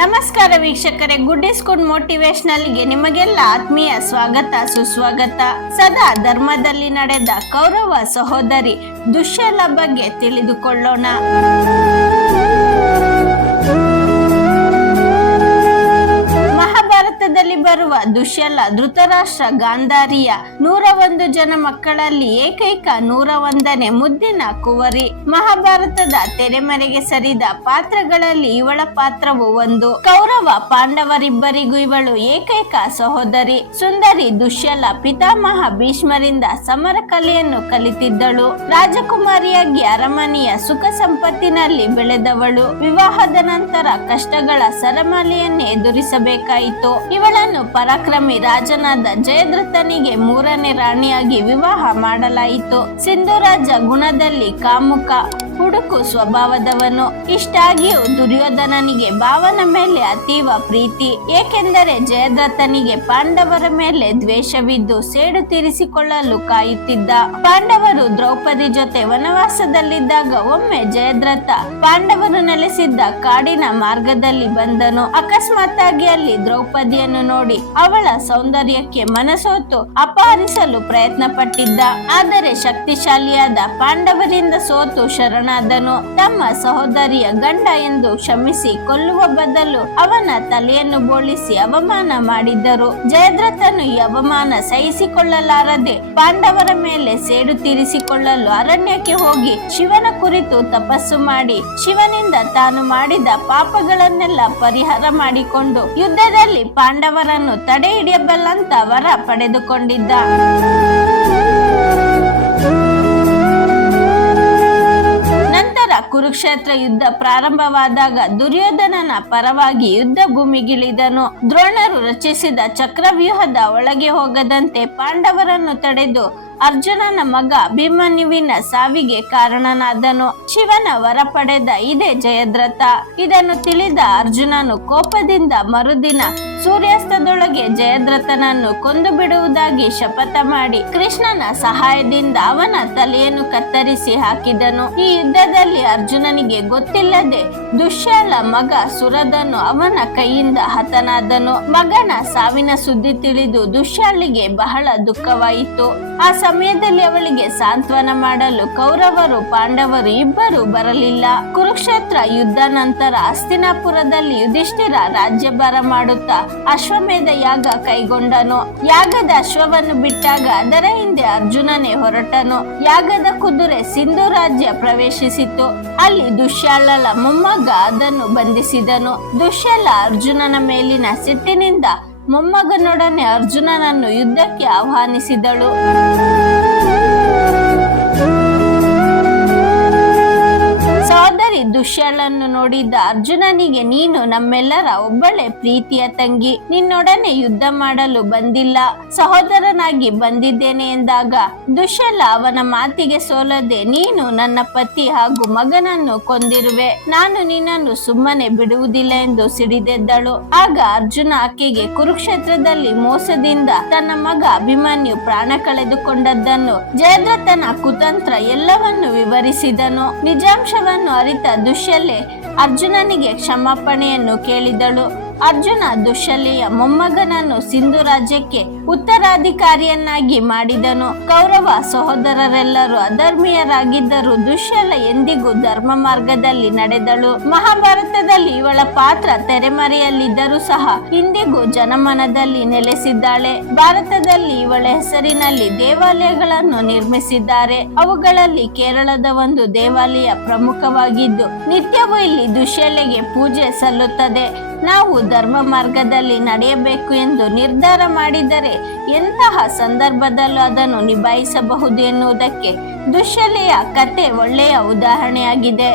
ನಮಸ್ಕಾರ ವೀಕ್ಷಕರೇ, good is good ಮೋಟಿವೇಶನಲ್ಗೆ ನಿಮಗೆಲ್ಲ ಆತ್ಮೀಯ ಸ್ವಾಗತ ಸುಸ್ವಾಗತ. ಸದಾ ಧರ್ಮದಲ್ಲಿ ನಡೆದ ಕೌರವ ಸಹೋದರಿ ದುಶ್ಯಲ ಬಗ್ಗೆ ತಿಳಿದುಕೊಳ್ಳೋಣ. ಮಹಾಭಾರತದಲ್ಲಿ ಬರುವ ದುಶ್ಯಲ ಧೃತರಾಷ್ಟ್ರ ಗಾಂಧಾರಿಯ 101 ಜನ ಮಕ್ಕಳಲ್ಲಿ ಏಕೈಕ 101ನೇ ಮುದ್ದಿನ ಕುವರಿ. ಮಹಾಭಾರತದ ತೆರೆಮರೆಗೆ ಸರಿದ ಪಾತ್ರಗಳಲ್ಲಿ ಇವಳ ಪಾತ್ರವು ಒಂದು. ಕೌರವ ಪಾಂಡವರಿಬ್ಬರಿಗೂ ಇವಳು ಏಕೈಕ ಸಹೋದರಿ. ಸುಂದರಿ ದುಶ್ಯಲ ಪಿತಾಮಹ ಭೀಷ್ಮರಿಂದ ಸಮರ ಕಲೆಯನ್ನು ಕಲಿತಿದ್ದಳು. ರಾಜಕುಮಾರಿಯಾಗಿ ಅರಮನೆಯ ಸುಖ ಸಂಪತ್ತಿನಲ್ಲಿ ಬೆಳೆದವಳು. ವಿವಾಹದ ನಂತರ ಕಷ್ಟಗಳ ಸರಮಾಲೆಯನ್ನು ಎದುರಿಸಬೇಕಾಯಿತು. ಇವಳನ್ನು ಪರಾಕ್ರಮಿ ರಾಜನಾದ ಜಯದ್ರಥನಿಗೆ 3ನೇ ರಾಣಿಯಾಗಿ ವಿವಾಹ ಮಾಡಲಾಯಿತು. ಸಿಂಧುರಾಜ ಗುಣದಲ್ಲಿ ಕಾಮುಕ, ಹುಡುಕು ಸ್ವಭಾವದವನು. ಇಷ್ಟಾಗಿಯೂ ದುರ್ಯೋಧನನಿಗೆ ಭಾವನ ಮೇಲೆ ಅತೀವ ಪ್ರೀತಿ. ಏಕೆಂದರೆ ಜಯದ್ರಥನಿಗೆ ಪಾಂಡವರ ಮೇಲೆ ದ್ವೇಷವಿದ್ದು ಸೇಡು ತೀರಿಸಿಕೊಳ್ಳಲು ಕಾಯುತ್ತಿದ್ದ. ಪಾಂಡವರು ದ್ರೌಪದಿ ಜೊತೆ ವನವಾಸದಲ್ಲಿದ್ದಾಗ ಒಮ್ಮೆ ಜಯದ್ರಥ ಪಾಂಡವರು ನೆಲೆಸಿದ್ದ ಕಾಡಿನ ಮಾರ್ಗದಲ್ಲಿ ಬಂದನು. ಅಕಸ್ಮಾತ್ತಾಗಿ ಅಲ್ಲಿ ದ್ರೌಪದಿಯನ್ನು ನೋಡಿ ಅವಳ ಸೌಂದರ್ಯಕ್ಕೆ ಮನಸೋತು ಅಪಹರಿಸಲು ಪ್ರಯತ್ನ ಪಟ್ಟಿದ್ದ. ಆದರೆ ಶಕ್ತಿಶಾಲಿಯಾದ ಪಾಂಡವರಿಂದ ಸೋತು ಶರಣಾದನು. ತಮ್ಮ ಸಹೋದರಿಯ ಗಂಡ ಎಂದು ಕ್ಷಮಿಸಿ ಕೊಲ್ಲುವ ಬದಲು ಅವನ ತಲೆಯನ್ನು ಬೋಳಿಸಿ ಅವಮಾನ ಮಾಡಿದ್ದರು. ಜಯದ್ರಥನು ಈ ಅವಮಾನ ಸಹಿಸಿಕೊಳ್ಳಲಾರದೆ ಪಾಂಡವರ ಮೇಲೆ ಸೇಡು ತೀರಿಸಿಕೊಳ್ಳಲು ಅರಣ್ಯಕ್ಕೆ ಹೋಗಿ ಶಿವನ ಕುರಿತು ತಪಸ್ಸು ಮಾಡಿ ಶಿವನಿಂದ ತಾನು ಮಾಡಿದ ಪಾಪಗಳನ್ನೆಲ್ಲ ಪರಿಹಾರ ಮಾಡಿಕೊಂಡು ಯುದ್ಧದಲ್ಲಿ ಪಾಂಡವರನ್ನು ತಡೆ ಹಿಡಿಯಬಲ್ಲಂತ ವರ ಪಡೆದುಕೊಂಡಿದ್ದ. ನಂತರ ಕುರುಕ್ಷೇತ್ರ ಯುದ್ಧ ಪ್ರಾರಂಭವಾದಾಗ ದುರ್ಯೋಧನನ ಪರವಾಗಿ ಯುದ್ಧ ಭೂಮಿಗಿಳಿದನು. ದ್ರೋಣರು ರಚಿಸಿದ ಚಕ್ರವ್ಯೂಹದ ಒಳಗೆ ಹೋಗದಂತೆ ಪಾಂಡವರನ್ನು ತಡೆದು ಅರ್ಜುನನ ಮಗ ಅಭಿಮನ್ಯುವಿನ ಸಾವಿಗೆ ಕಾರಣನಾದನು. ಶಿವನ ವರ ಪಡೆದ ಇದೇ ಜಯದ್ರಥ. ಇದನ್ನು ತಿಳಿದ ಅರ್ಜುನನು ಕೋಪದಿಂದ ಮರುದಿನ ಸೂರ್ಯಾಸ್ತದೊಳಗೆ ಜಯದ್ರಥನನ್ನು ಕೊಂದು ಬಿಡುವುದಾಗಿ ಶಪಥ ಮಾಡಿ ಕೃಷ್ಣನ ಸಹಾಯದಿಂದ ಅವನ ತಲೆಯನ್ನು ಕತ್ತರಿಸಿ ಹಾಕಿದನು. ಈ ಯುದ್ಧದಲ್ಲಿ ಅರ್ಜುನನಿಗೆ ಗೊತ್ತಿಲ್ಲದೆ ದುಶ್ಯಲ ಮಗ ಸುರದನು ಅವನ ಕೈಯಿಂದ ಹತನಾದನು. ಮಗನ ಸಾವಿನ ಸುದ್ದಿ ತಿಳಿದು ದುಶ್ಯಲಿಗೆ ಬಹಳ ದುಃಖವಾಯಿತು. ಆ ಸಮಯದಲ್ಲಿ ಅವಳಿಗೆ ಸಾಂತ್ವನ ಮಾಡಲು ಕೌರವರು ಪಾಂಡವರು ಇಬ್ಬರು ಬರಲಿಲ್ಲ. ಕುರುಕ್ಷೇತ್ರ ಯುದ್ಧ ನಂತರ ಹಸ್ತಿನಾಪುರದಲ್ಲಿ ಯುಧಿಷ್ಠಿರ ರಾಜ್ಯಭಾರ ಮಾಡುತ್ತಾ ಅಶ್ವಮೇಧ ಯಾಗ ಕೈಗೊಂಡನು. ಯಾಗದ ಅಶ್ವವನ್ನು ಬಿಟ್ಟಾಗ ಅದರ ಹಿಂದೆ ಅರ್ಜುನನೇ ಹೊರಟನು. ಯಾಗದ ಕುದುರೆ ಸಿಂಧು ರಾಜ್ಯ ಪ್ರವೇಶಿಸಿತು. ಅಲ್ಲಿ ದುಶ್ಯಲಳ ಮೊಮ್ಮಗ ಅದನ್ನು ಬಂಧಿಸಿದನು. ದುಶ್ಯಲ ಅರ್ಜುನನ ಮೇಲಿನ ಸಿಟ್ಟಿನಿಂದ ಮೊಮ್ಮಗನೊಡನೆ ಅರ್ಜುನನನ್ನು ಯುದ್ಧಕ್ಕೆ ಆಹ್ವಾನಿಸಿದಳು. ಸಹೋದರಿ ದುಶ್ಯಲನ್ನು ನೋಡಿದ್ದ ಅರ್ಜುನನಿಗೆ, ನೀನು ನಮ್ಮೆಲ್ಲರ ಒಬ್ಬಳೆ ಪ್ರೀತಿಯ ತಂಗಿ, ನಿನ್ನೊಡನೆ ಯುದ್ಧ ಮಾಡಲು ಬಂದಿಲ್ಲ, ಸಹೋದರನಾಗಿ ಬಂದಿದ್ದೇನೆ ಎಂದಾಗ ದುಶ್ಯಲ ಅವನ ಮಾತಿಗೆ ಸೋಲದೆ, ನೀನು ನನ್ನ ಪತಿ ಹಾಗೂ ಮಗನನ್ನು ಕೊಂದಿರುವೆ, ನಾನು ನಿನ್ನನ್ನು ಸುಮ್ಮನೆ ಬಿಡುವುದಿಲ್ಲ ಎಂದು ಸಿಡಿದೆದ್ದಳು. ಆಗ ಅರ್ಜುನ ಆಕೆಗೆ ಕುರುಕ್ಷೇತ್ರದಲ್ಲಿ ಮೋಸದಿಂದ ತನ್ನ ಮಗ ಅಭಿಮನ್ಯು ಪ್ರಾಣ ಕಳೆದುಕೊಂಡದ್ದನ್ನು, ಜಯದ್ರಥನ ಕುತಂತ್ರ ಎಲ್ಲವನ್ನು ವಿವರಿಸಿದನು. ನಿಜಾಂಶವನ್ನು ಅರಿತ ದುಶ್ಯಲೆ ಅರ್ಜುನನಿಗೆ ಕ್ಷಮಾಪಣೆಯನ್ನು ಕೇಳಿದಳು. ಅರ್ಜುನ ದುಶ್ಯಲೆಯ ಮೊಮ್ಮಗನನ್ನು ಸಿಂಧು ರಾಜ್ಯಕ್ಕೆ ಉತ್ತರಾಧಿಕಾರಿಯನ್ನಾಗಿ ಮಾಡಿದನು. ಕೌರವ ಸಹೋದರರೆಲ್ಲರೂ ಅಧರ್ಮೀಯರಾಗಿದ್ದರೂ ದುಶ್ಯಲ ಎಂದಿಗೂ ಧರ್ಮ ಮಾರ್ಗದಲ್ಲಿ ನಡೆದಳು. ಮಹಾಭಾರತದಲ್ಲಿ ಇವಳ ಪಾತ್ರ ತೆರೆಮರೆಯಲ್ಲಿದ್ದರೂ ಸಹ ಇಂದಿಗೂ ಜನಮನದಲ್ಲಿ ನೆಲೆಸಿದ್ದಾಳೆ. ಭಾರತದಲ್ಲಿ ಇವಳ ಹೆಸರಿನಲ್ಲಿ ದೇವಾಲಯಗಳನ್ನು ನಿರ್ಮಿಸಿದ್ದಾರೆ. ಅವುಗಳಲ್ಲಿ ಕೇರಳದ ಒಂದು ದೇವಾಲಯ ಪ್ರಮುಖವಾಗಿದ್ದು ನಿತ್ಯವೂ ಇಲ್ಲಿ ದುಶ್ಯಲೆಗೆ ಪೂಜೆ ಸಲ್ಲುತ್ತದೆ. ನಾವು ಧರ್ಮ ಮಾರ್ಗದಲ್ಲಿ ನಡೆಯಬೇಕು ಎಂದು ನಿರ್ಧಾರ ಮಾಡಿದರೆ ಎಂತಹ ಸಂದರ್ಭದಲ್ಲೂ ಅದನ್ನು ನಿಭಾಯಿಸಬಹುದು ಎನ್ನುವುದಕ್ಕೆ ದುಶ್ಯಲೆಯ ಕತೆ ಒಳ್ಳೆಯ ಉದಾಹರಣೆಯಾಗಿದೆ.